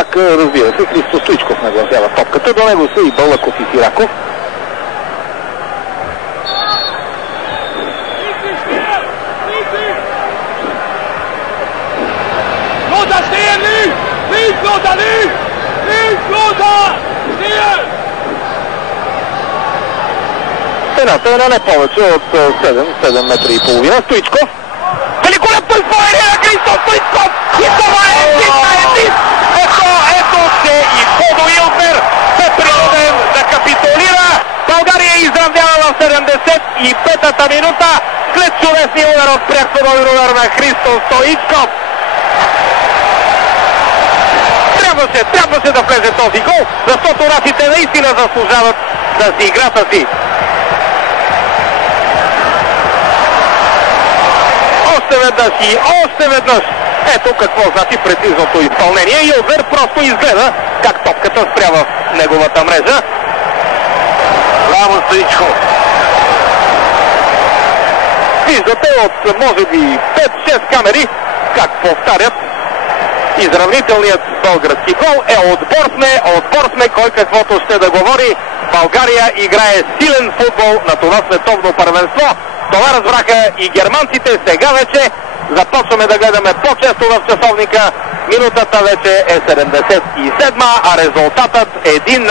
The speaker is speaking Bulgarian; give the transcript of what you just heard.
пак, разбира се, Христо Стоичков нагласява топката. До него са и Балъков и Сираков. Стената е на не повече от 7 метра и половина. Стоичков. Великолепно изпълнение на Христо Стоичков! И това е един! Ето че и Бодо Илфер се принуден да капитулира. България изравнява в 75-та минута след чудесния удар от пряк футболен удар на Христо Стоичков. Трябваше да влезе този гол, защото расите наистина заслужават да си играта си. Още веднъж. Ето какво значи прецизното изпълнение. Илфер просто изгледа как топката спря в неговата мрежа. Браво, Стоичков! Виждате от може би 5-6 камери как повтарят изравнителният български гол. Отбор сме, кой каквото ще да говори. България играе силен футбол на това световно първенство. Това разбраха и германците. Сега вече започваме да гледаме по-често в часовника. Минутата вече е 77, а резултатът 1.